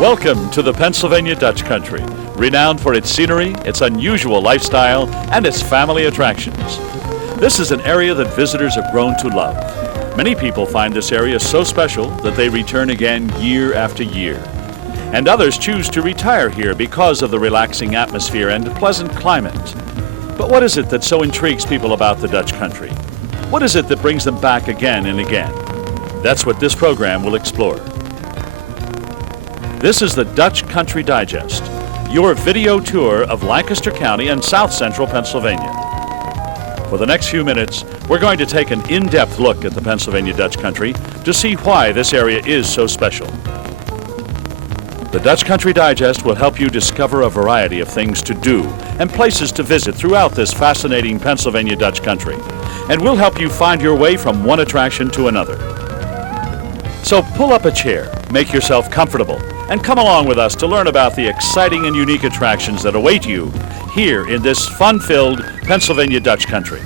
Welcome to the Pennsylvania Dutch Country, renowned for its scenery, its unusual lifestyle, and its family attractions. This is an area that visitors have grown to love. Many people find this area so special that they return again year after year. And others choose to retire here because of the relaxing atmosphere and pleasant climate. But what is it that so intrigues people about the Dutch country? What is it that brings them back again and again? That's what this program will explore. This is the Dutch Country Digest, your video tour of Lancaster County and South Central Pennsylvania. For the next few minutes, we're going to take an in-depth look at the Pennsylvania Dutch Country to see why this area is so special. The Dutch Country Digest will help you discover a variety of things to do and places to visit throughout this fascinating Pennsylvania Dutch Country, and we'll help you find your way from one attraction to another. So pull up a chair, make yourself comfortable, and come along with us to learn about the exciting and unique attractions that await you here in this fun-filled Pennsylvania Dutch Country.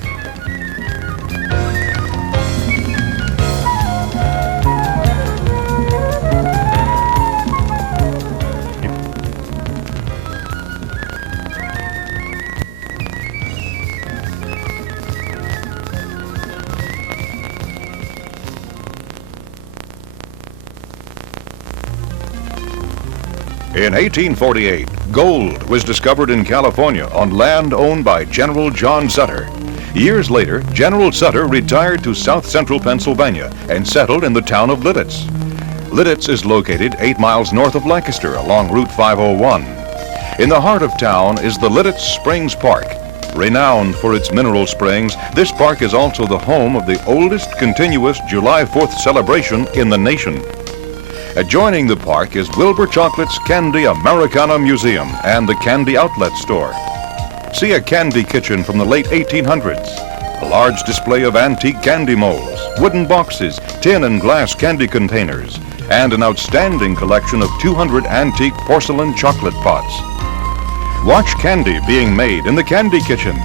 In 1848, gold was discovered in California on land owned by General John Sutter. Years later, General Sutter retired to south central Pennsylvania and settled in the town of Lidditz. Lidditz is located 8 miles north of Lancaster along Route 501. In the heart of town is the Lidditz Springs Park. Renowned for its mineral springs, this park is also the home of the oldest continuous July 4th celebration in the nation. Adjoining the park is Wilbur Chocolate's Candy Americana Museum and the Candy Outlet Store. See a candy kitchen from the late 1800s, a large display of antique candy molds, wooden boxes, tin and glass candy containers, and an outstanding collection of 200 antique porcelain chocolate pots. Watch candy being made in the candy kitchen,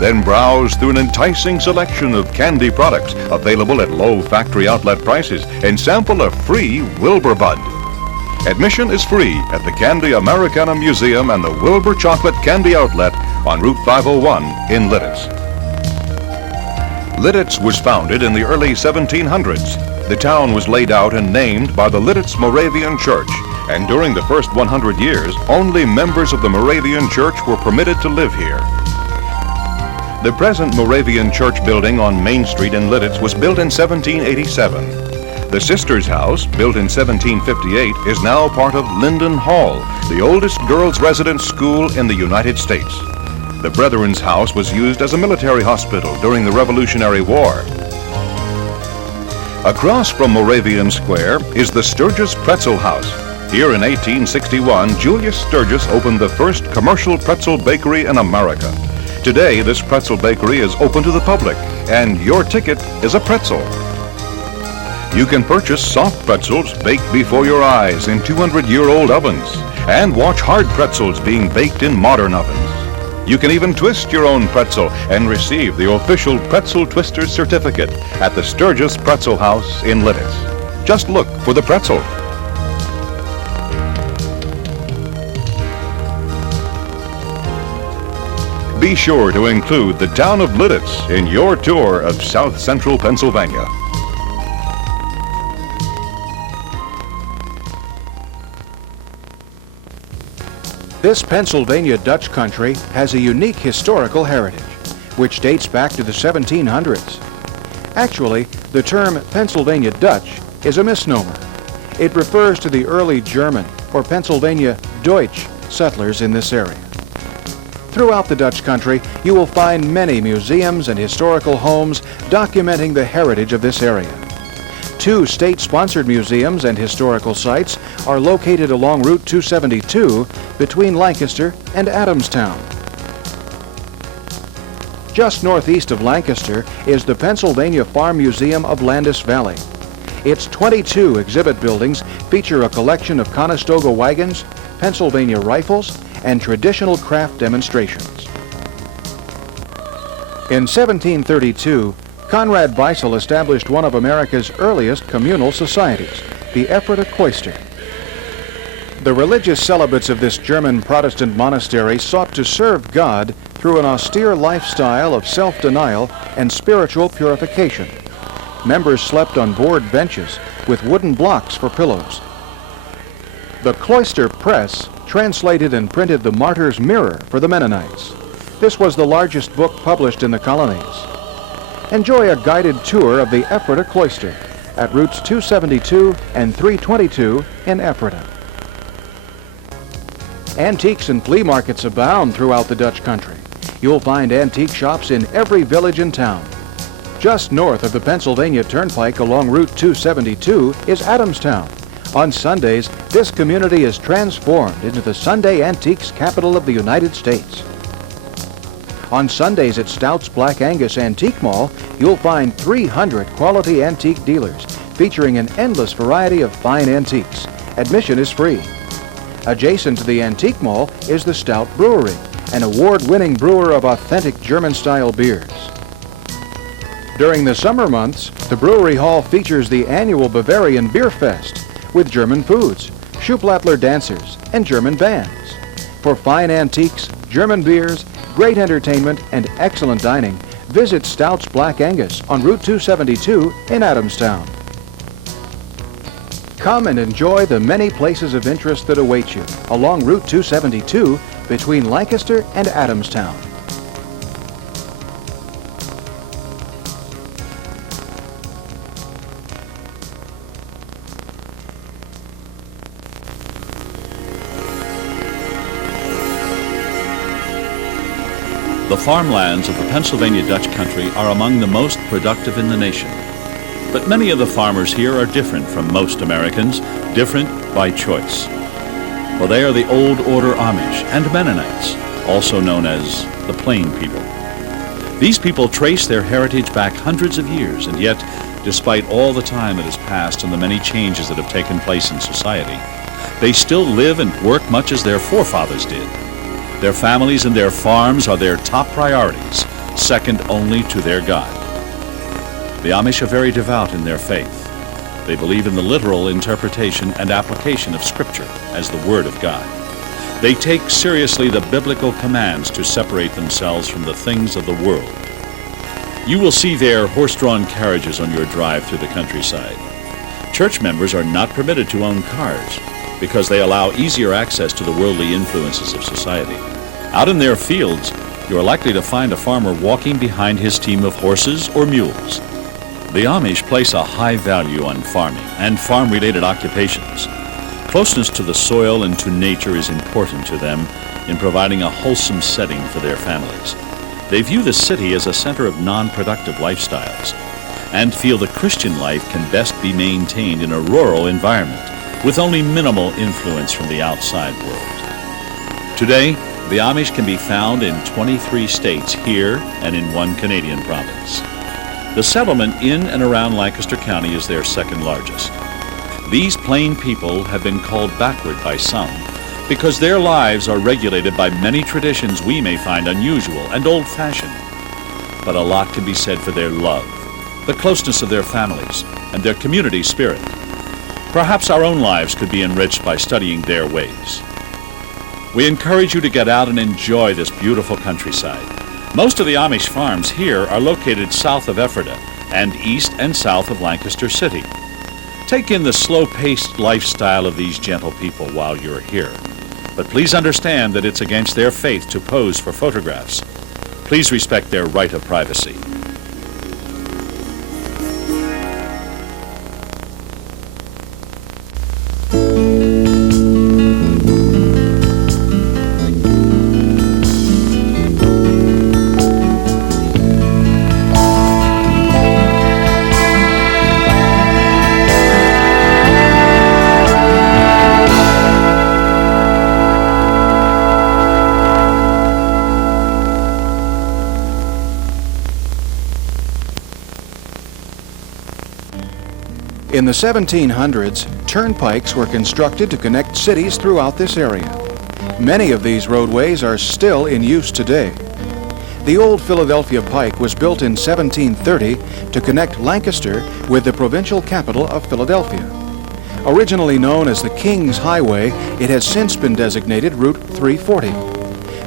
then browse through an enticing selection of candy products available at low factory outlet prices and sample a free Wilbur Bud. Admission is free at the Candy Americana Museum and the Wilbur Chocolate Candy Outlet on Route 501 in Lidditz. Lidditz was founded in the early 1700s. The town was laid out and named by the Lidditz Moravian Church, and during the first 100 years, only members of the Moravian Church were permitted to live here. The present Moravian Church building on Main Street in Lidditz was built in 1787. The Sisters' House, built in 1758, is now part of Linden Hall, the oldest girls' residence school in the United States. The Brethren's House was used as a military hospital during the Revolutionary War. Across from Moravian Square is the Sturgis Pretzel House. Here in 1861, Julius Sturgis opened the first commercial pretzel bakery in America. Today, this pretzel bakery is open to the public, and your ticket is a pretzel. You can purchase soft pretzels baked before your eyes in 200-year-old ovens, and watch hard pretzels being baked in modern ovens. You can even twist your own pretzel and receive the official Pretzel Twister certificate at the Sturgis Pretzel House in Lidditz. Just look for the pretzel. Be sure to include the town of Lidditz in your tour of South Central Pennsylvania. This Pennsylvania Dutch country has a unique historical heritage, which dates back to the 1700s. Actually, the term Pennsylvania Dutch is a misnomer. It refers to the early German or Pennsylvania Deutsch settlers in this area. Throughout the Dutch country, you will find many museums and historical homes documenting the heritage of this area. 2 state-sponsored museums and historical sites are located along Route 272 between Lancaster and Adamstown. Just northeast of Lancaster is the Pennsylvania Farm Museum of Landis Valley. Its 22 exhibit buildings feature a collection of Conestoga wagons, Pennsylvania rifles, and traditional craft demonstrations. In 1732, Conrad Weissel established one of America's earliest communal societies, the Ephrata Cloister. The religious celibates of this German Protestant monastery sought to serve God through an austere lifestyle of self-denial and spiritual purification. Members slept on board benches with wooden blocks for pillows. The cloister press translated and printed the Martyr's Mirror for the Mennonites. This was the largest book published in the colonies. Enjoy a guided tour of the Ephrata Cloister at routes 272 and 322 in Ephrata. Antiques and flea markets abound throughout the Dutch country. You'll find antique shops in every village and town. Just north of the Pennsylvania Turnpike along Route 272 is Adamstown. On Sundays, this community is transformed into the Sunday antiques capital of the United States. On Sundays at Stout's Black Angus Antique Mall, you'll find 300 quality antique dealers featuring an endless variety of fine antiques. Admission is free. Adjacent to the Antique Mall is the Stout Brewery, an award-winning brewer of authentic German-style beers. During the summer months, the Brewery Hall features the annual Bavarian Beer Fest with German foods, Schuplattler dancers, and German bands. For fine antiques, German beers, great entertainment, and excellent dining, visit Stout's Black Angus on Route 272 in Adamstown. Come and enjoy the many places of interest that await you along Route 272 between Lancaster and Adamstown. The farmlands of the Pennsylvania Dutch country are among the most productive in the nation. But many of the farmers here are different from most Americans, different by choice. For they are the Old Order Amish and Mennonites, also known as the Plain People. These people trace their heritage back hundreds of years, and yet, despite all the time that has passed and the many changes that have taken place in society, they still live and work much as their forefathers did. Their families and their farms are their top priorities, second only to their God. The Amish are very devout in their faith. They believe in the literal interpretation and application of Scripture as the Word of God. They take seriously the biblical commands to separate themselves from the things of the world. You will see their horse-drawn carriages on your drive through the countryside. Church members are not permitted to own cars because they allow easier access to the worldly influences of society. Out in their fields, you are likely to find a farmer walking behind his team of horses or mules. The Amish place a high value on farming and farm-related occupations. Closeness to the soil and to nature is important to them in providing a wholesome setting for their families. They view the city as a center of non-productive lifestyles and feel the Christian life can best be maintained in a rural environment with only minimal influence from the outside world. Today, the Amish can be found in 23 states here and in one Canadian province. The settlement in and around Lancaster County is their second largest. These plain people have been called backward by some because their lives are regulated by many traditions we may find unusual and old-fashioned. But a lot can be said for their love, the closeness of their families, and their community spirit. Perhaps our own lives could be enriched by studying their ways. We encourage you to get out and enjoy this beautiful countryside. Most of the Amish farms here are located south of Ephrata and east and south of Lancaster City. Take in the slow-paced lifestyle of these gentle people while you're here. But please understand that it's against their faith to pose for photographs. Please respect their right of privacy. In the 1700s, turnpikes were constructed to connect cities throughout this area. Many of these roadways are still in use today. The old Philadelphia Pike was built in 1730 to connect Lancaster with the provincial capital of Philadelphia. Originally known as the King's Highway, it has since been designated Route 340.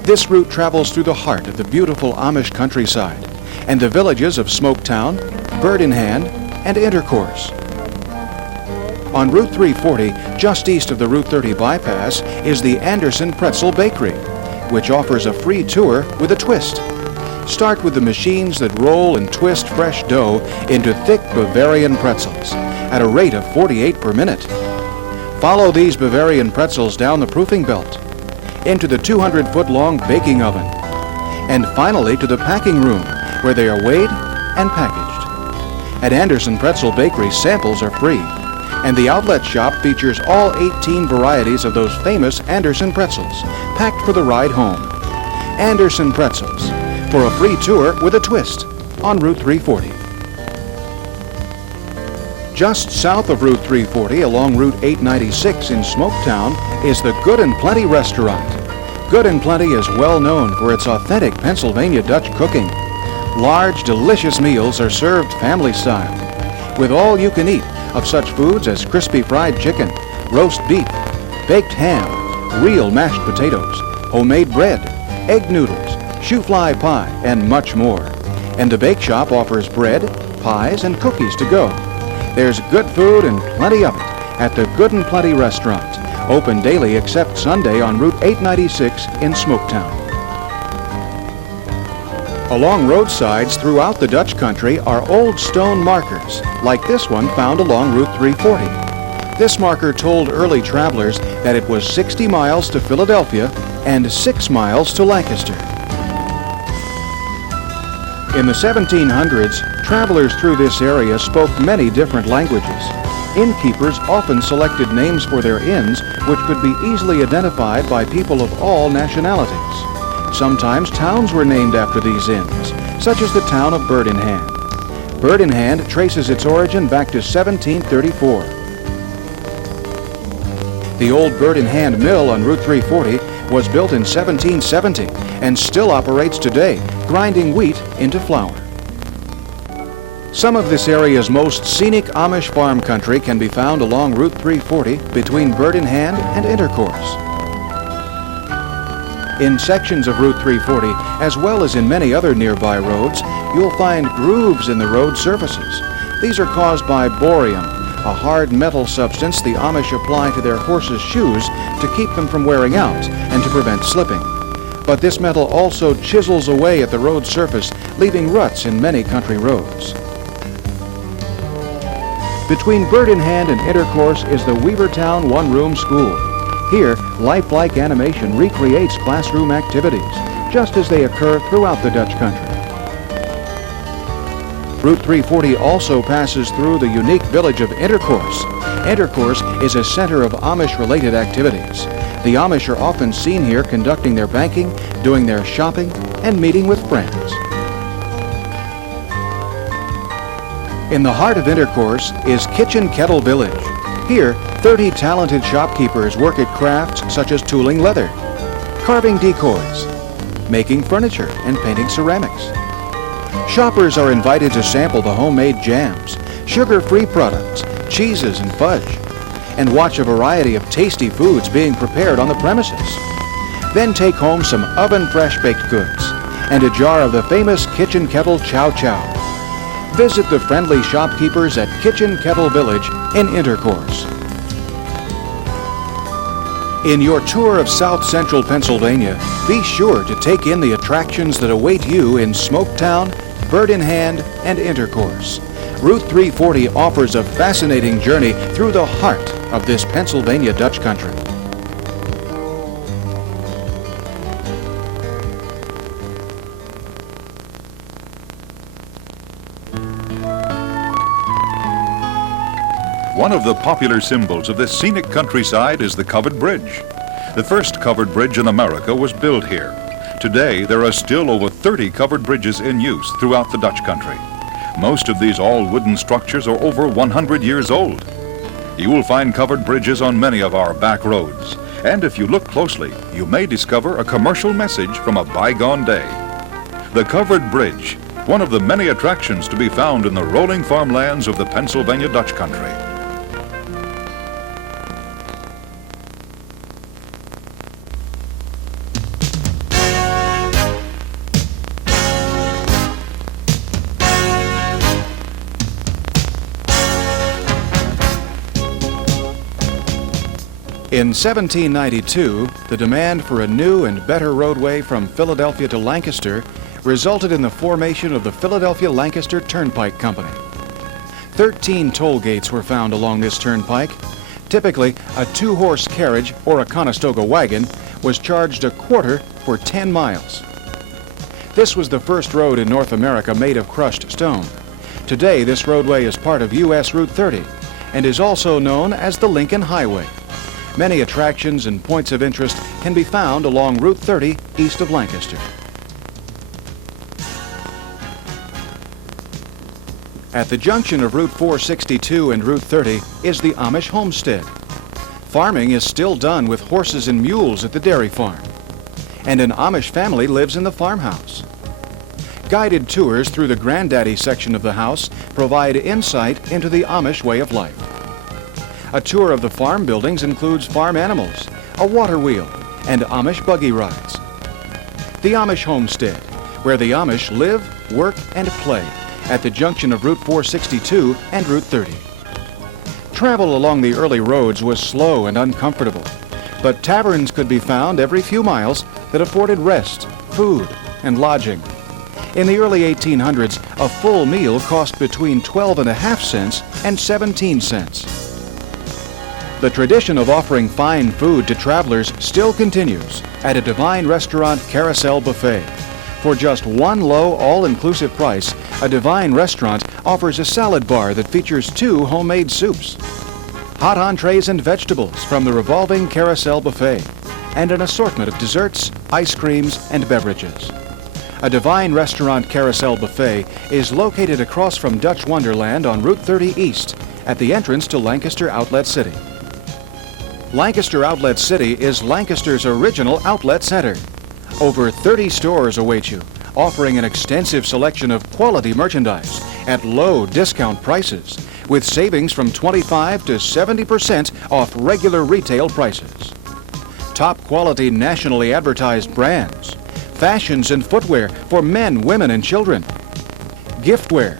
This route travels through the heart of the beautiful Amish countryside and the villages of Smoketown, Bird in Hand, and Intercourse. On Route 340, just east of the Route 30 bypass, is the Anderson Pretzel Bakery, which offers a free tour with a twist. Start with the machines that roll and twist fresh dough into thick Bavarian pretzels at a rate of 48 per minute. Follow these Bavarian pretzels down the proofing belt, into the 200-foot-long baking oven, and finally to the packing room, where they are weighed and packaged. At Anderson Pretzel Bakery, samples are free, and the outlet shop features all 18 varieties of those famous Anderson pretzels, packed for the ride home. Anderson Pretzels, for a free tour with a twist on Route 340. Just south of Route 340 along Route 896 in Smoketown is the Good and Plenty restaurant. Good and Plenty is well known for its authentic Pennsylvania Dutch cooking. Large, delicious meals are served family style, with all you can eat of such foods as crispy fried chicken, roast beef, baked ham, real mashed potatoes, homemade bread, egg noodles, shoe-fly pie, and much more. And the bake shop offers bread, pies, and cookies to go. There's good food and plenty of it at the Good and Plenty restaurant, open daily except Sunday on Route 896 in Smoketown. Along roadsides throughout the Dutch country are old stone markers, like this one found along Route 340. This marker told early travelers that it was 60 miles to Philadelphia and 6 miles to Lancaster. In the 1700s, travelers through this area spoke many different languages. Innkeepers often selected names for their inns which could be easily identified by people of all nationalities. Sometimes towns were named after these inns, such as the town of Bird in Hand. Bird in Hand traces its origin back to 1734. The old Bird in Hand mill on Route 340 was built in 1770 and still operates today, grinding wheat into flour. Some of this area's most scenic Amish farm country can be found along Route 340 between Bird in Hand and Intercourse. In sections of Route 340, as well as in many other nearby roads, you'll find grooves in the road surfaces. These are caused by boreum, a hard metal substance the Amish apply to their horses' shoes to keep them from wearing out and to prevent slipping. But this metal also chisels away at the road surface, leaving ruts in many country roads. Between Bird in Hand and Intercourse is the Weavertown one-room school. Here, lifelike animation recreates classroom activities, just as they occur throughout the Dutch country. Route 340 also passes through the unique village of Intercourse. Intercourse is a center of Amish-related activities. The Amish are often seen here conducting their banking, doing their shopping, and meeting with friends. In the heart of Intercourse is Kitchen Kettle Village. Here, 30 talented shopkeepers work at crafts such as tooling leather, carving decoys, making furniture, and painting ceramics. Shoppers are invited to sample the homemade jams, sugar-free products, cheeses, and fudge, and watch a variety of tasty foods being prepared on the premises. Then take home some oven-fresh baked goods and a jar of the famous Kitchen Kettle Chow Chow. Visit the friendly shopkeepers at Kitchen Kettle Village in Intercourse. In your tour of South Central Pennsylvania, be sure to take in the attractions that await you in Smoketown, Bird in Hand, and Intercourse. Route 340 offers a fascinating journey through the heart of this Pennsylvania Dutch country. One of the popular symbols of this scenic countryside is the covered bridge. The first covered bridge in America was built here. Today, there are still over 30 covered bridges in use throughout the Dutch country. Most of these all-wooden structures are over 100 years old. You will find covered bridges on many of our back roads. And if you look closely, you may discover a commercial message from a bygone day. The covered bridge, one of the many attractions to be found in the rolling farmlands of the Pennsylvania Dutch country. In 1792, the demand for a new and better roadway from Philadelphia to Lancaster resulted in the formation of the Philadelphia-Lancaster Turnpike Company. 13 toll gates were found along this turnpike. Typically, a 2-horse carriage or a Conestoga wagon was charged a quarter for 10 miles. This was the first road in North America made of crushed stone. Today, this roadway is part of U.S. Route 30 and is also known as the Lincoln Highway. Many attractions and points of interest can be found along Route 30 east of Lancaster. At the junction of Route 462 and Route 30 is the Amish homestead. Farming is still done with horses and mules at the dairy farm, and an Amish family lives in the farmhouse. Guided tours through the Granddaddy section of the house provide insight into the Amish way of life. A tour of the farm buildings includes farm animals, a water wheel, and Amish buggy rides. The Amish homestead, where the Amish live, work, and play at the junction of Route 462 and Route 30. Travel along the early roads was slow and uncomfortable, but taverns could be found every few miles that afforded rest, food, and lodging. In the early 1800s, a full meal cost between 12.5 cents and 17 cents. The tradition of offering fine food to travelers still continues at a Divine Restaurant Carousel Buffet. For just one low, all-inclusive price, a Divine Restaurant offers a salad bar that features 2 homemade soups, hot entrees and vegetables from the revolving Carousel Buffet, and an assortment of desserts, ice creams, and beverages. A Divine Restaurant Carousel Buffet is located across from Dutch Wonderland on Route 30 East at the entrance to Lancaster Outlet City. Lancaster Outlet City is Lancaster's original outlet center. Over 30 stores await you, offering an extensive selection of quality merchandise at low discount prices, with savings from 25 to 70% off regular retail prices. Top quality nationally advertised brands, fashions and footwear for men, women, and children, giftware,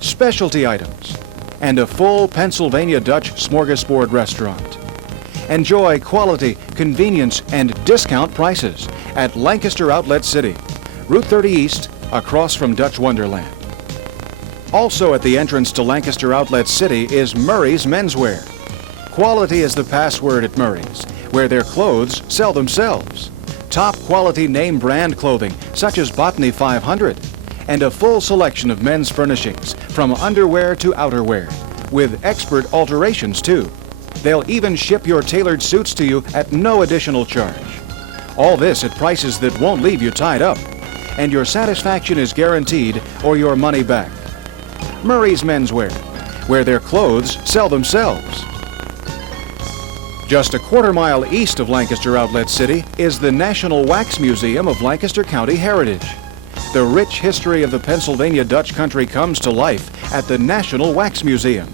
specialty items, and a full Pennsylvania Dutch smorgasbord restaurant. Enjoy quality, convenience, and discount prices at Lancaster Outlet City, Route 30 East, across from Dutch Wonderland. Also at the entrance to Lancaster Outlet City is Murray's Menswear. Quality is the password at Murray's, where their clothes sell themselves. Top quality name brand clothing such as Botany 500, and a full selection of men's furnishings from underwear to outerwear, with expert alterations too. They'll even ship your tailored suits to you at no additional charge. All this at prices that won't leave you tied up, and your satisfaction is guaranteed or your money back. Murray's Menswear, where their clothes sell themselves. Just a quarter-mile east of Lancaster Outlet City is the National Wax Museum of Lancaster County Heritage. The rich history of the Pennsylvania Dutch country comes to life at the National Wax Museum.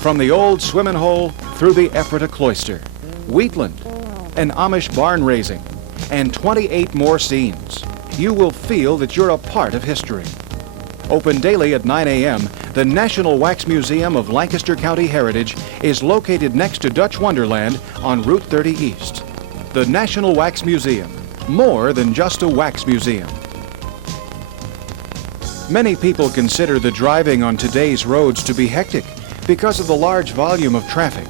From the old swimming hole through the Ephrata Cloister, Wheatland, an Amish barn raising, and 28 more scenes, you will feel that you're a part of history. Open daily at 9 a.m., the National Wax Museum of Lancaster County Heritage is located next to Dutch Wonderland on Route 30 East. The National Wax Museum, more than just a wax museum. Many people consider the driving on today's roads to be hectic because of the large volume of traffic.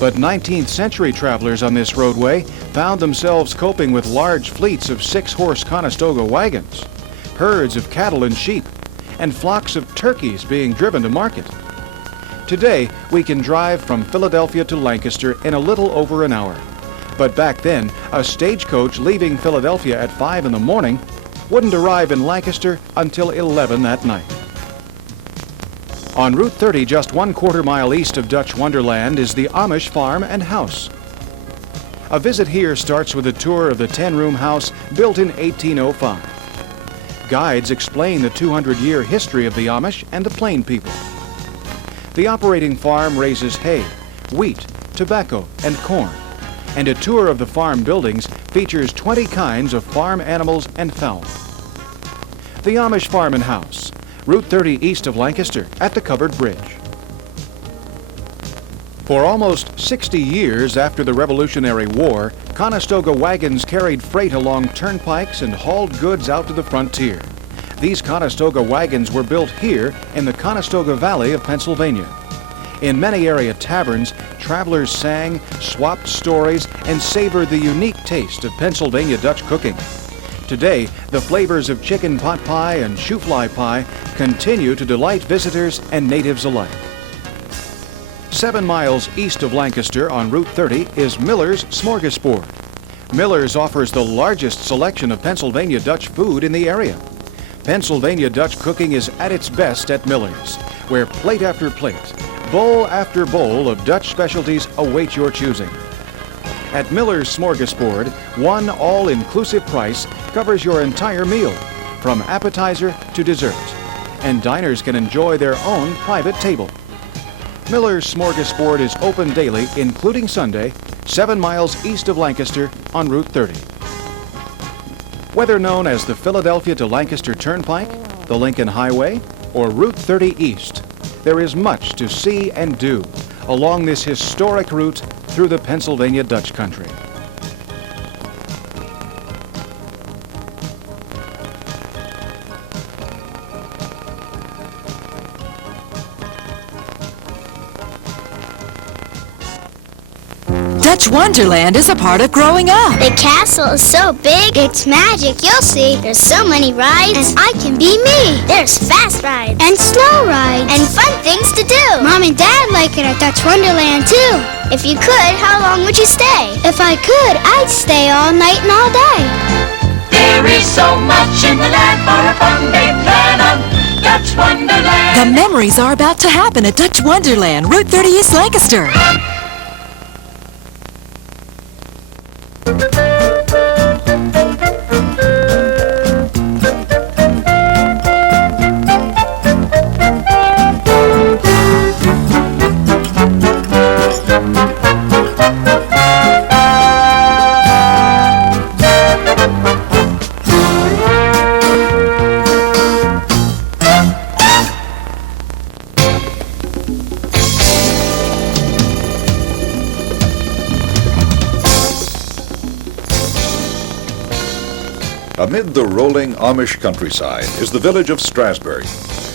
But 19th century travelers on this roadway found themselves coping with large fleets of 6-horse Conestoga wagons, herds of cattle and sheep, and flocks of turkeys being driven to market. Today, we can drive from Philadelphia to Lancaster in a little over an hour. But back then, a stagecoach leaving Philadelphia at 5 in the morning wouldn't arrive in Lancaster until 11 that night. On Route 30, just 1/4 mile east of Dutch Wonderland, is the Amish Farm and House. A visit here starts with a tour of the 10-room house built in 1805. Guides explain the 200-year history of the Amish and the Plain people. The operating farm raises hay, wheat, tobacco, and corn, and a tour of the farm buildings features 20 kinds of farm animals and fowl. The Amish Farm and House, Route 30 east of Lancaster at the Covered Bridge. For almost 60 years after the Revolutionary War, Conestoga wagons carried freight along turnpikes and hauled goods out to the frontier. These Conestoga wagons were built here in the Conestoga Valley of Pennsylvania. In many area taverns, travelers sang, swapped stories, and savored the unique taste of Pennsylvania Dutch cooking. Today, the flavors of chicken pot pie and shoofly pie continue to delight visitors and natives alike. 7 miles east of Lancaster on Route 30 is Miller's Smorgasbord. Miller's offers the largest selection of Pennsylvania Dutch food in the area. Pennsylvania Dutch cooking is at its best at Miller's, where plate after plate, bowl after bowl of Dutch specialties await your choosing. At Miller's Smorgasbord, one all-inclusive price covers your entire meal, from appetizer to dessert, and diners can enjoy their own private table. Miller's Smorgasbord is open daily, including Sunday, 7 miles east of Lancaster on Route 30. Whether known as the Philadelphia to Lancaster Turnpike, the Lincoln Highway, or Route 30 East, there is much to see and do along this historic route through the Pennsylvania Dutch country. Dutch Wonderland is a part of growing up. The castle is so big, it's magic, you'll see. There's so many rides, and I can be me. There's fast rides, and slow rides, and fun things to do. Mom and Dad like it at Dutch Wonderland, too. If you could, how long would you stay? If I could, I'd stay all night and all day. There is so much in the land for a fun day plan on Dutch Wonderland. The memories are about to happen at Dutch Wonderland, Route 30 East Lancaster. Amid the rolling Amish countryside is the village of Strasburg.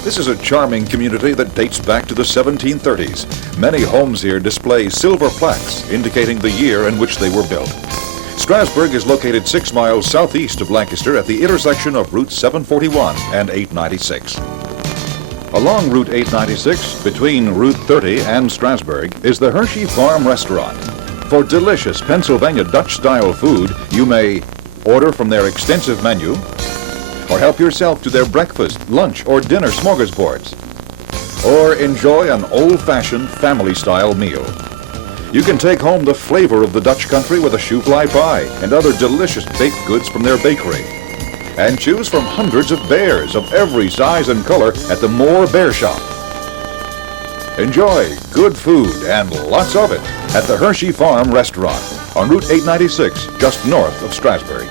This is a charming community that dates back to the 1730s. Many homes here display silver plaques indicating the year in which they were built. Strasburg is located 6 miles southeast of Lancaster at the intersection of Route 741 and 896. Along Route 896, between Route 30 and Strasburg, is the Hershey Farm Restaurant. For delicious Pennsylvania Dutch-style food, you may order from their extensive menu, or help yourself to their breakfast, lunch, or dinner smorgasbords, or enjoy an old-fashioned family-style meal. You can take home the flavor of the Dutch country with a shoofly pie and other delicious baked goods from their bakery, and choose from hundreds of bears of every size and color at the Moore Bear Shop. Enjoy good food and lots of it at the Hershey Farm Restaurant on Route 896, just north of Strasburg.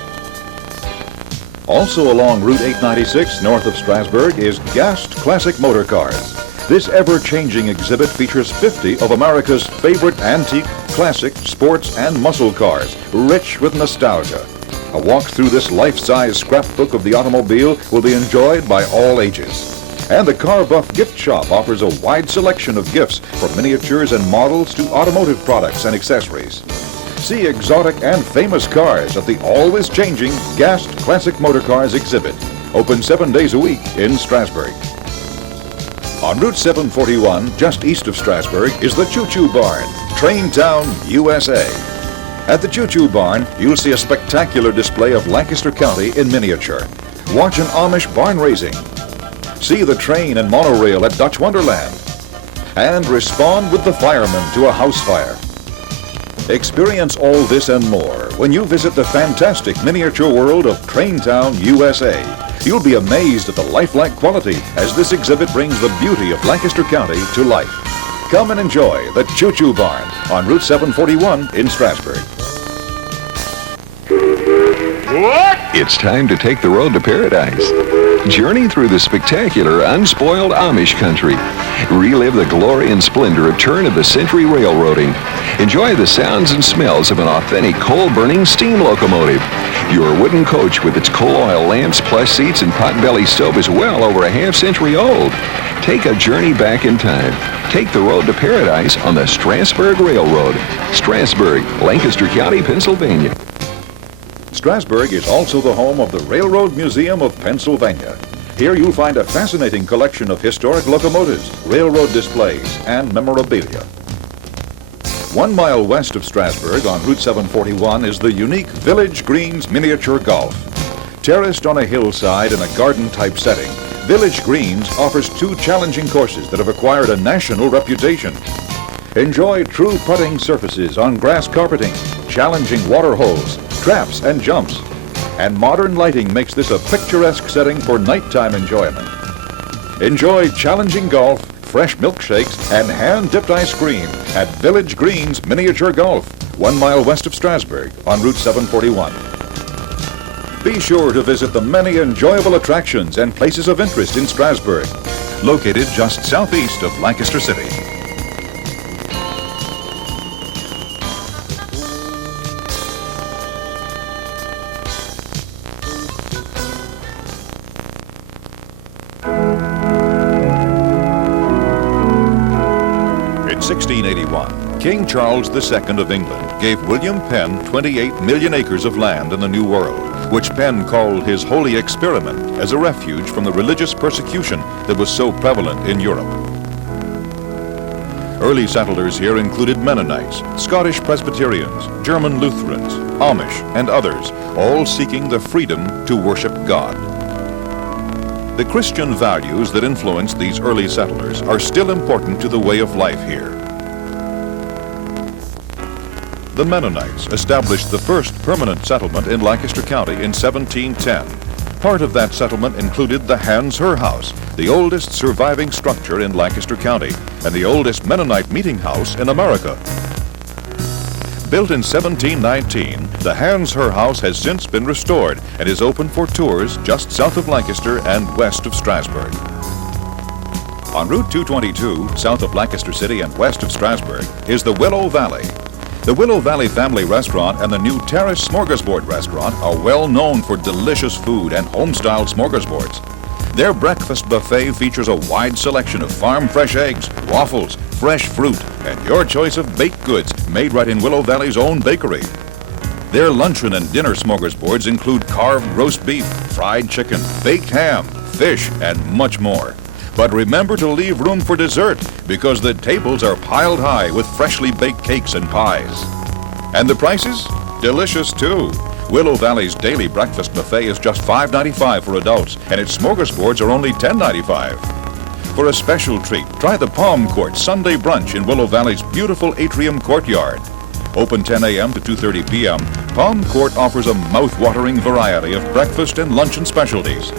Also along Route 896, north of Strasburg, is Gast Classic Motor Cars. This ever-changing exhibit features 50 of America's favorite antique, classic, sports, and muscle cars, rich with nostalgia. A walk through this life-size scrapbook of the automobile will be enjoyed by all ages. And the Car Buff Gift Shop offers a wide selection of gifts from miniatures and models to automotive products and accessories. See exotic and famous cars at the always-changing Gast Classic Motor Cars exhibit, open 7 days a week in Strasburg. On Route 741, just east of Strasburg, is the Choo Choo Barn, Train Town, USA. At the Choo Choo Barn, you'll see a spectacular display of Lancaster County in miniature. Watch an Amish barn raising. See the train and monorail at Dutch Wonderland. And respond with the firemen to a house fire. Experience all this and more when you visit the fantastic miniature world of Train Town, USA. You'll be amazed at the lifelike quality as this exhibit brings the beauty of Lancaster County to life. Come and enjoy the Choo Choo Barn on Route 741 in Strasburg. It's time to take the road to paradise. Journey through the spectacular, unspoiled Amish country. Relive the glory and splendor of turn-of-the-century railroading. Enjoy the sounds and smells of an authentic coal-burning steam locomotive. Your wooden coach with its coal oil lamps, plush seats, and pot-belly stove is well over a half-century old. Take a journey back in time. Take the road to paradise on the Strasburg Railroad. Strasburg, Lancaster County, Pennsylvania. Strasburg is also the home of the Railroad Museum of Pennsylvania. Here you'll find a fascinating collection of historic locomotives, railroad displays, and memorabilia. 1 mile west of Strasburg on Route 741 is the unique Village Greens Miniature Golf. Terraced on a hillside in a garden-type setting, Village Greens offers 2 challenging courses that have acquired a national reputation. Enjoy true putting surfaces on grass carpeting, challenging water holes, traps and jumps, and modern lighting makes this a picturesque setting for nighttime enjoyment. Enjoy challenging golf, fresh milkshakes, and hand-dipped ice cream at Village Greens Miniature Golf, 1 mile west of Strasburg on Route 741. Be sure to visit the many enjoyable attractions and places of interest in Strasburg, located just southeast of Lancaster City. In 1681, King Charles II of England gave William Penn 28 million acres of land in the New World, which Penn called his holy experiment as a refuge from the religious persecution that was so prevalent in Europe. Early settlers here included Mennonites, Scottish Presbyterians, German Lutherans, Amish, and others, all seeking the freedom to worship God. The Christian values that influenced these early settlers are still important to the way of life here. The Mennonites established the first permanent settlement in Lancaster County in 1710. Part of that settlement included the Hans Her House, the oldest surviving structure in Lancaster County and the oldest Mennonite meeting house in America. Built in 1719, the Hans Her House has since been restored and is open for tours just south of Lancaster and west of Strasburg. On Route 222, south of Lancaster City and west of Strasburg, is the Willow Valley. The Willow Valley Family Restaurant and the new Terrace Smorgasbord Restaurant are well known for delicious food and home-style smorgasbords. Their breakfast buffet features a wide selection of farm-fresh eggs, waffles, fresh fruit, and your choice of baked goods made right in Willow Valley's own bakery. Their luncheon and dinner smorgasbords include carved roast beef, fried chicken, baked ham, fish, and much more. But remember to leave room for dessert because the tables are piled high with freshly baked cakes and pies. And the prices? Delicious too. Willow Valley's daily breakfast buffet is just $5.95 for adults, and its smorgasbords are only $10.95. For a special treat, try the Palm Court Sunday brunch in Willow Valley's beautiful atrium courtyard. Open 10 a.m. to 2:30 p.m., Palm Court offers a mouth-watering variety of breakfast and luncheon specialties.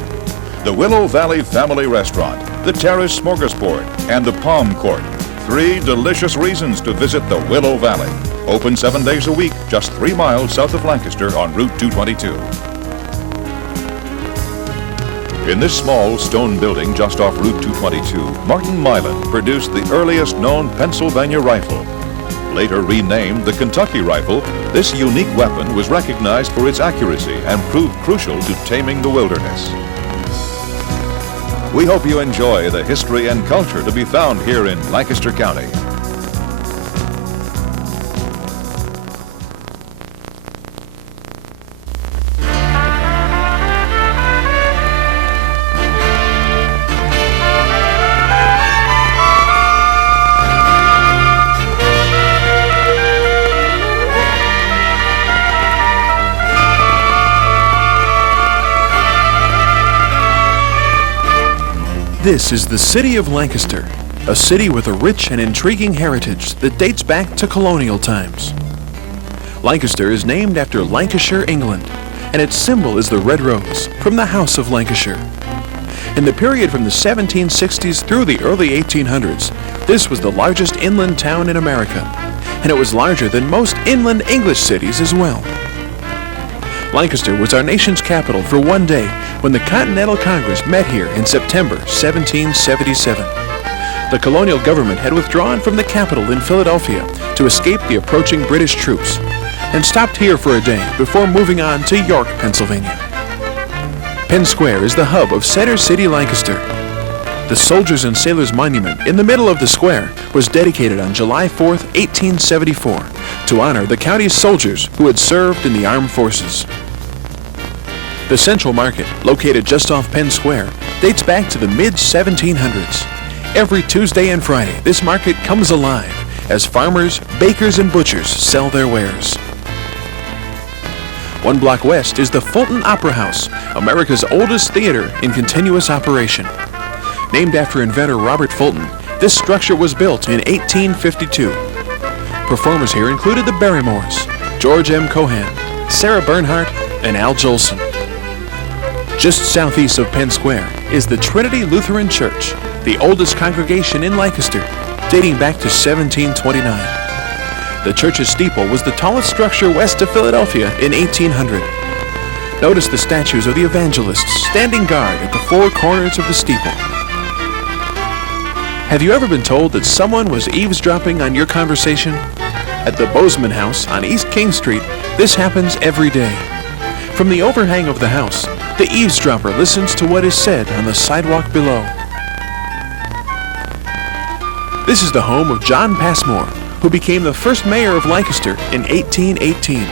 The Willow Valley Family Restaurant, the Terrace Smorgasbord, and the Palm Court. 3 delicious reasons to visit the Willow Valley. Open 7 days a week, just 3 miles south of Lancaster on Route 222. In this small stone building just off Route 222, Martin Milan produced the earliest known Pennsylvania rifle. Later renamed the Kentucky rifle, this unique weapon was recognized for its accuracy and proved crucial to taming the wilderness. We hope you enjoy the history and culture to be found here in Lancaster County. This is the city of Lancaster, a city with a rich and intriguing heritage that dates back to colonial times. Lancaster is named after Lancashire, England, and its symbol is the red rose from the House of Lancashire. In the period from the 1760s through the early 1800s, this was the largest inland town in America, and it was larger than most inland English cities as well. Lancaster was our nation's capital for one day when the Continental Congress met here in September 1777. The colonial government had withdrawn from the capital in Philadelphia to escape the approaching British troops and stopped here for a day before moving on to York, Pennsylvania. Penn Square is the hub of Center City, Lancaster. The Soldiers and Sailors Monument in the middle of the square was dedicated on July 4, 1874, to honor the county's soldiers who had served in the armed forces. The Central Market, located just off Penn Square, dates back to the mid-1700s. Every Tuesday and Friday, this market comes alive as farmers, bakers, and butchers sell their wares. 1 block west is the Fulton Opera House, America's oldest theater in continuous operation. Named after inventor Robert Fulton, this structure was built in 1852. Performers here included the Barrymores, George M. Cohan, Sarah Bernhardt, and Al Jolson. Just southeast of Penn Square is the Trinity Lutheran Church, the oldest congregation in Lancaster, dating back to 1729. The church's steeple was the tallest structure west of Philadelphia in 1800. Notice the statues of the evangelists standing guard at the four corners of the steeple. Have you ever been told that someone was eavesdropping on your conversation? At the Bozeman House on East King Street, this happens every day. From the overhang of the house, the eavesdropper listens to what is said on the sidewalk below. This is the home of John Passmore, who became the first mayor of Lancaster in 1818.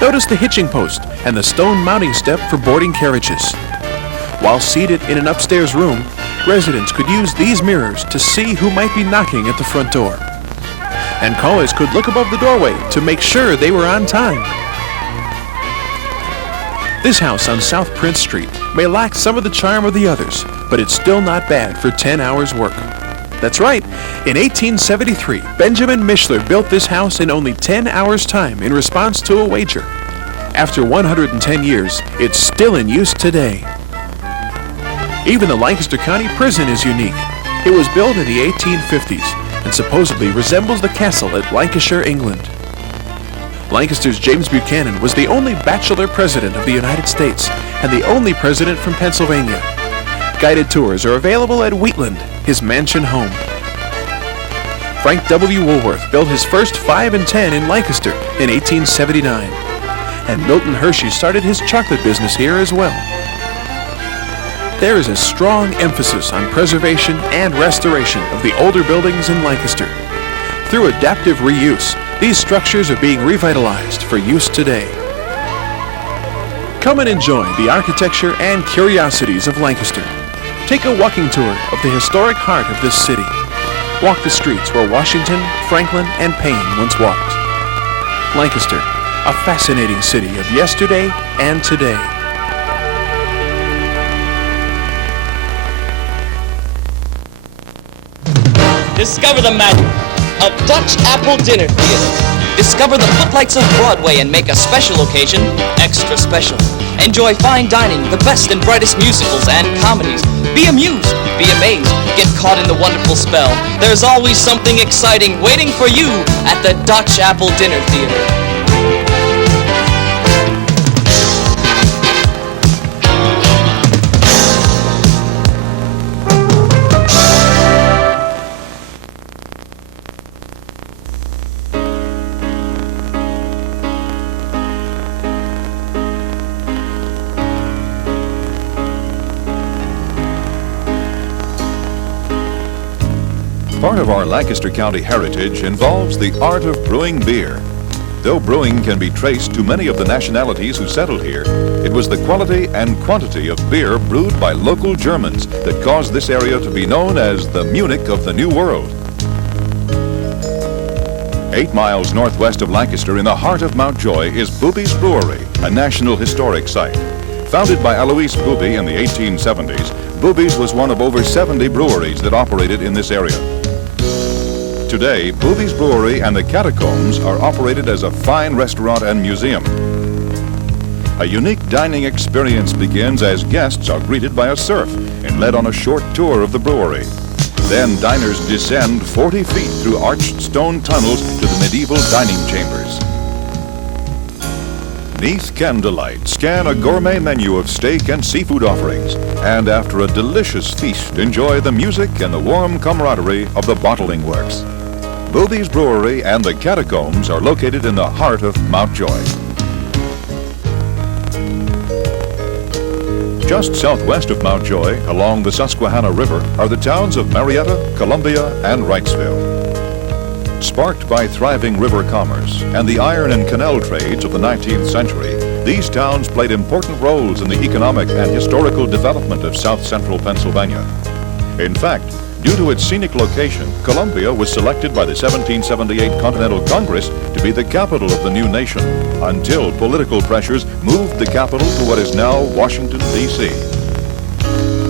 Notice the hitching post and the stone mounting step for boarding carriages. While seated in an upstairs room, residents could use these mirrors to see who might be knocking at the front door. And callers could look above the doorway to make sure they were on time. This house on South Prince Street may lack some of the charm of the others, but it's still not bad for 10 hours' work. That's right. In 1873, Benjamin Mischler built this house in only 10 hours' time in response to a wager. After 110 years, it's still in use today. Even the Lancaster County Prison is unique. It was built in the 1850s and supposedly resembles the castle at Lancashire, England. Lancaster's James Buchanan was the only bachelor president of the United States and the only president from Pennsylvania. Guided tours are available at Wheatland, his mansion home. Frank W. Woolworth built his first 5 and 10 in Lancaster in 1879. And Milton Hershey started his chocolate business here as well. There is a strong emphasis on preservation and restoration of the older buildings in Lancaster. Through adaptive reuse, these structures are being revitalized for use today. Come and enjoy the architecture and curiosities of Lancaster. Take a walking tour of the historic heart of this city. Walk the streets where Washington, Franklin, and Payne once walked. Lancaster, a fascinating city of yesterday and today. Discover the magic of Dutch Apple Dinner Theater. Discover the footlights of Broadway and make a special occasion extra special. Enjoy fine dining, the best and brightest musicals and comedies. Be amused, be amazed, get caught in the wonderful spell. There's always something exciting waiting for you at the Dutch Apple Dinner Theater. Part of our Lancaster County heritage involves the art of brewing beer. Though brewing can be traced to many of the nationalities who settled here, it was the quality and quantity of beer brewed by local Germans that caused this area to be known as the Munich of the New World. 8 miles northwest of Lancaster in the heart of Mount Joy is Booby's Brewery, a National Historic Site. Founded by Alois Booby in the 1870s, Booby's was one of over 70 breweries that operated in this area. Today, Booby's Brewery and the Catacombs are operated as a fine restaurant and museum. A unique dining experience begins as guests are greeted by a serf and led on a short tour of the brewery. Then diners descend 40 feet through arched stone tunnels to the medieval dining chambers. Neath Candlelight, scan a gourmet menu of steak and seafood offerings. And after a delicious feast, enjoy the music and the warm camaraderie of the bottling works. Booby's Brewery and the Catacombs are located in the heart of Mount Joy. Just southwest of Mount Joy, along the Susquehanna River, are the towns of Marietta, Columbia, and Wrightsville. Sparked by thriving river commerce and the iron and canal trades of the 19th century, these towns played important roles in the economic and historical development of south central Pennsylvania. In fact, due to its scenic location, Columbia was selected by the 1778 Continental Congress to be the capital of the new nation, until political pressures moved the capital to what is now Washington, D.C.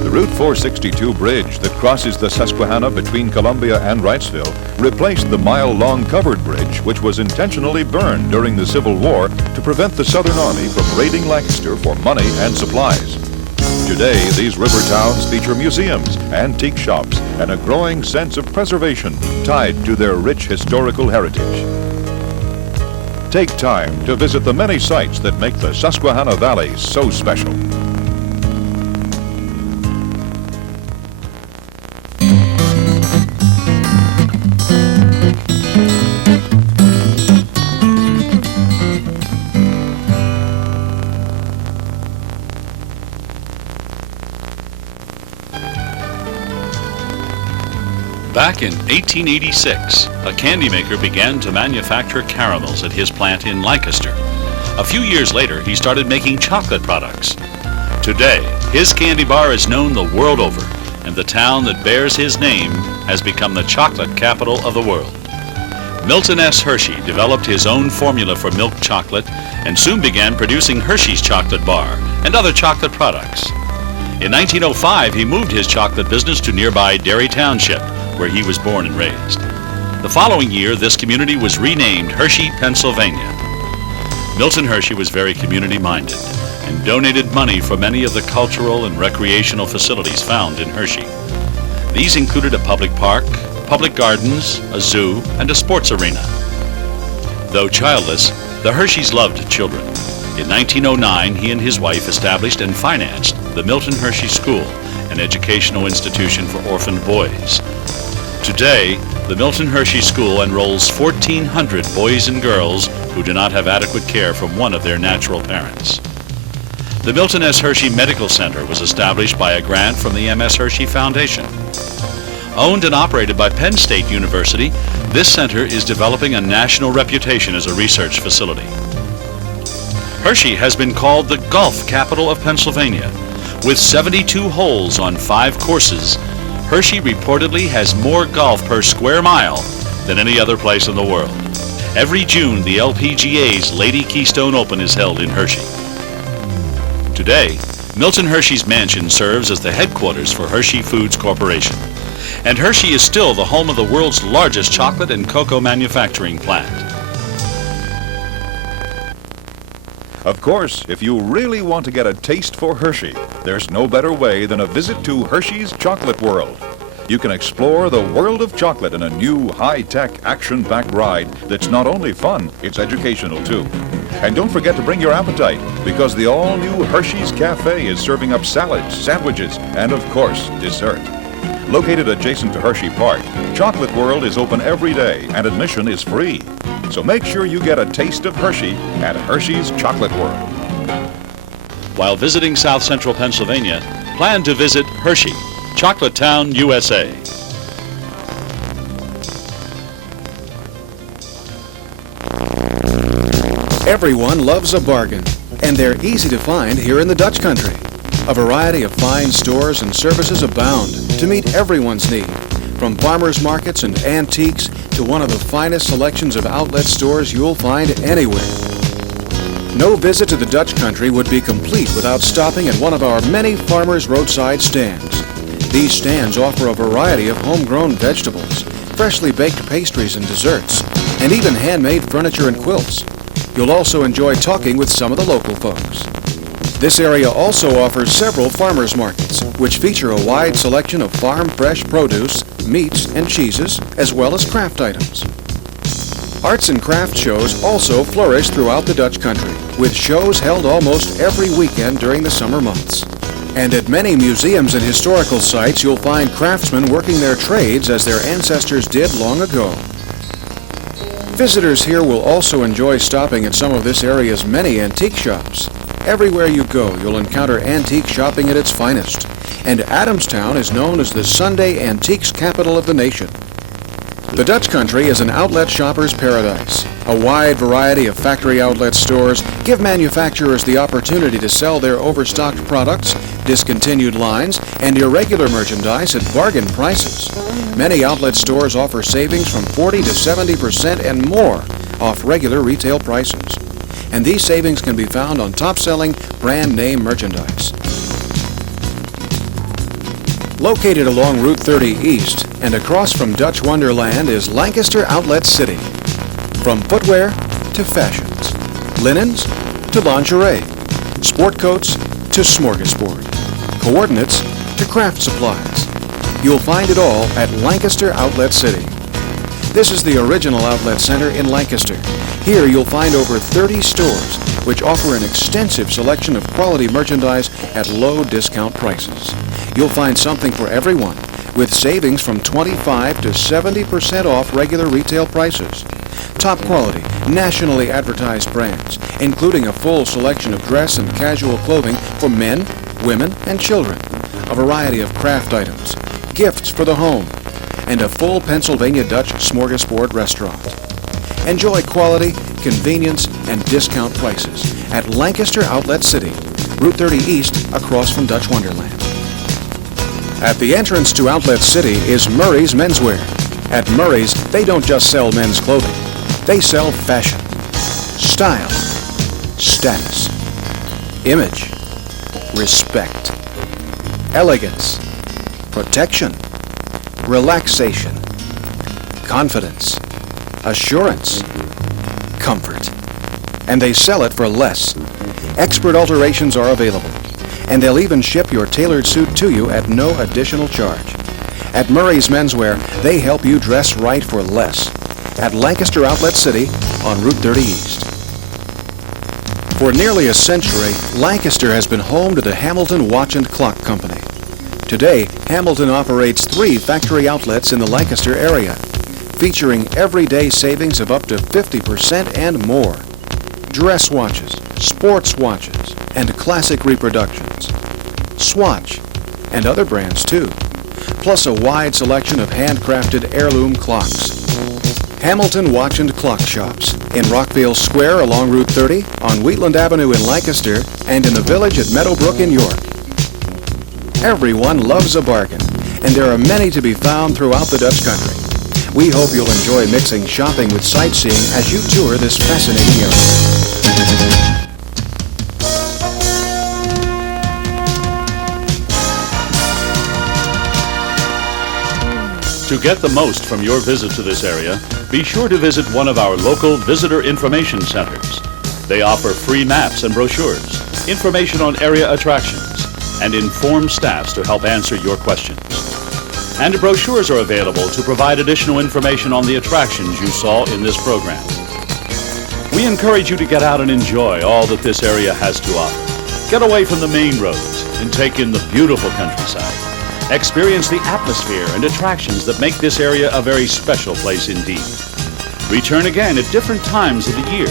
The Route 462 bridge that crosses the Susquehanna between Columbia and Wrightsville replaced the mile-long covered bridge, which was intentionally burned during the Civil War to prevent the Southern Army from raiding Lancaster for money and supplies. Today, these river towns feature museums, antique shops, and a growing sense of preservation tied to their rich historical heritage. Take time to visit the many sites that make the Susquehanna Valley so special. Back in 1886, a candy maker began to manufacture caramels at his plant in Lancaster. A few years later, he started making chocolate products. Today, his candy bar is known the world over, and the town that bears his name has become the chocolate capital of the world. Milton S. Hershey developed his own formula for milk chocolate and soon began producing Hershey's chocolate bar and other chocolate products. In 1905, he moved his chocolate business to nearby Derry Township, where he was born and raised. The following year, this community was renamed Hershey, Pennsylvania. Milton Hershey was very community-minded and donated money for many of the cultural and recreational facilities found in Hershey. These included a public park, public gardens, a zoo, and a sports arena. Though childless, the Hersheys loved children. In 1909, he and his wife established and financed the Milton Hershey School, an educational institution for orphaned boys. Today, the Milton Hershey School enrolls 1,400 boys and girls who do not have adequate care from one of their natural parents. The Milton S. Hershey Medical Center was established by a grant from the M.S. Hershey Foundation. Owned and operated by Penn State University, this center is developing a national reputation as a research facility. Hershey has been called the golf capital of Pennsylvania. With 72 holes on 5 courses, Hershey reportedly has more golf per square mile than any other place in the world. Every June, the LPGA's Lady Keystone Open is held in Hershey. Today, Milton Hershey's mansion serves as the headquarters for Hershey Foods Corporation. And Hershey is still the home of the world's largest chocolate and cocoa manufacturing plant. Of course, if you really want to get a taste for Hershey, there's no better way than a visit to Hershey's Chocolate World. You can explore the world of chocolate in a new, high-tech, action-packed ride that's not only fun, it's educational too. And don't forget to bring your appetite, because the all-new Hershey's Cafe is serving up salads, sandwiches, and of course, dessert. Located adjacent to Hershey Park, Chocolate World is open every day and admission is free. So make sure you get a taste of Hershey at Hershey's Chocolate World. While visiting South Central Pennsylvania, plan to visit Hershey, Chocolate Town, USA. Everyone loves a bargain, and they're easy to find here in the Dutch country. A variety of fine stores and services abound to meet everyone's need, from farmers markets and antiques to one of the finest selections of outlet stores you'll find anywhere. No visit to the Dutch country would be complete without stopping at one of our many farmers' roadside stands. These stands offer a variety of homegrown vegetables, freshly baked pastries and desserts, and even handmade furniture and quilts. You'll also enjoy talking with some of the local folks. This area also offers several farmers markets, which feature a wide selection of farm fresh produce, meats, and cheeses, as well as craft items. Arts and craft shows also flourish throughout the Dutch country, with shows held almost every weekend during the summer months. And at many museums and historical sites, you'll find craftsmen working their trades as their ancestors did long ago. Visitors here will also enjoy stopping at some of this area's many antique shops. Everywhere you go, you'll encounter antique shopping at its finest. And Adamstown is known as the Sunday antiques capital of the nation. The Dutch country is an outlet shopper's paradise. A wide variety of factory outlet stores give manufacturers the opportunity to sell their overstocked products, discontinued lines, and irregular merchandise at bargain prices. Many outlet stores offer savings from 40 to 70% and more off regular retail prices. And these savings can be found on top-selling brand name merchandise. Located along Route 30 East and across from Dutch Wonderland is Lancaster Outlet City. From footwear to fashions, linens to lingerie, sport coats to smorgasbord, coordinates to craft supplies. You'll find it all at Lancaster Outlet City. This is the original outlet center in Lancaster. Here you'll find over 30 stores which offer an extensive selection of quality merchandise at low discount prices. You'll find something for everyone, with savings from 25 to 70% off regular retail prices. Top quality, nationally advertised brands, including a full selection of dress and casual clothing for men, women, and children, a variety of craft items, gifts for the home, and a full Pennsylvania Dutch smorgasbord restaurant. Enjoy quality, convenience, and discount prices at Lancaster Outlet City, Route 30 East, across from Dutch Wonderland. At the entrance to Outlet City is Murray's Menswear. At Murray's, they don't just sell men's clothing. They sell fashion, style, status, image, respect, elegance, protection, relaxation, confidence, assurance, comfort. And they sell it for less. Expert alterations are available, and they'll even ship your tailored suit to you at no additional charge. At Murray's Menswear, they help you dress right for less. At Lancaster Outlet City on Route 30 East. For nearly a century, Lancaster has been home to the Hamilton Watch and Clock Company. Today, Hamilton operates 3 factory outlets in the Lancaster area, featuring everyday savings of up to 50% and more. Dress watches, sports watches, and classic reproductions. Swatch, and other brands too. Plus a wide selection of handcrafted heirloom clocks. Hamilton Watch and Clock Shops in Rockville Square along Route 30, on Wheatland Avenue in Lancaster, and in the Village at Meadowbrook in York. Everyone loves a bargain, and there are many to be found throughout the Dutch country. We hope you'll enjoy mixing shopping with sightseeing as you tour this fascinating area. To get the most from your visit to this area, be sure to visit one of our local visitor information centers. They offer free maps and brochures, information on area attractions, and informed staffs to help answer your questions. And brochures are available to provide additional information on the attractions you saw in this program. We encourage you to get out and enjoy all that this area has to offer. Get away from the main roads and take in the beautiful countryside. Experience the atmosphere and attractions that make this area a very special place indeed. Return again at different times of the year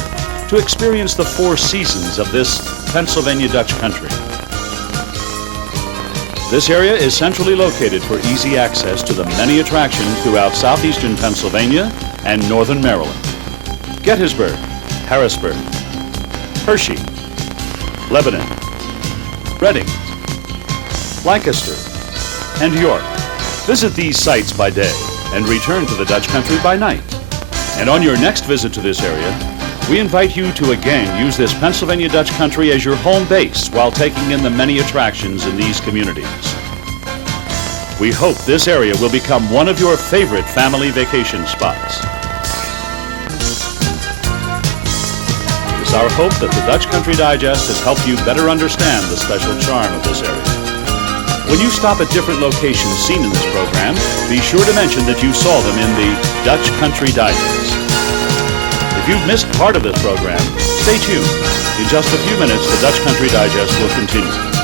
to experience the 4 seasons of this Pennsylvania Dutch country. This area is centrally located for easy access to the many attractions throughout southeastern Pennsylvania and northern Maryland. Gettysburg, Harrisburg, Hershey, Lebanon, Reading, Lancaster, and York. Visit these sites by day and return to the Dutch country by night. And on your next visit to this area, we invite you to again use this Pennsylvania Dutch country as your home base while taking in the many attractions in these communities. We hope this area will become one of your favorite family vacation spots. It's our hope that the Dutch Country Digest has helped you better understand the special charm of this area. When you stop at different locations seen in this program, be sure to mention that you saw them in the Dutch Country Digest. If you've missed part of this program, stay tuned. In just a few minutes, the Dutch Country Digest will continue.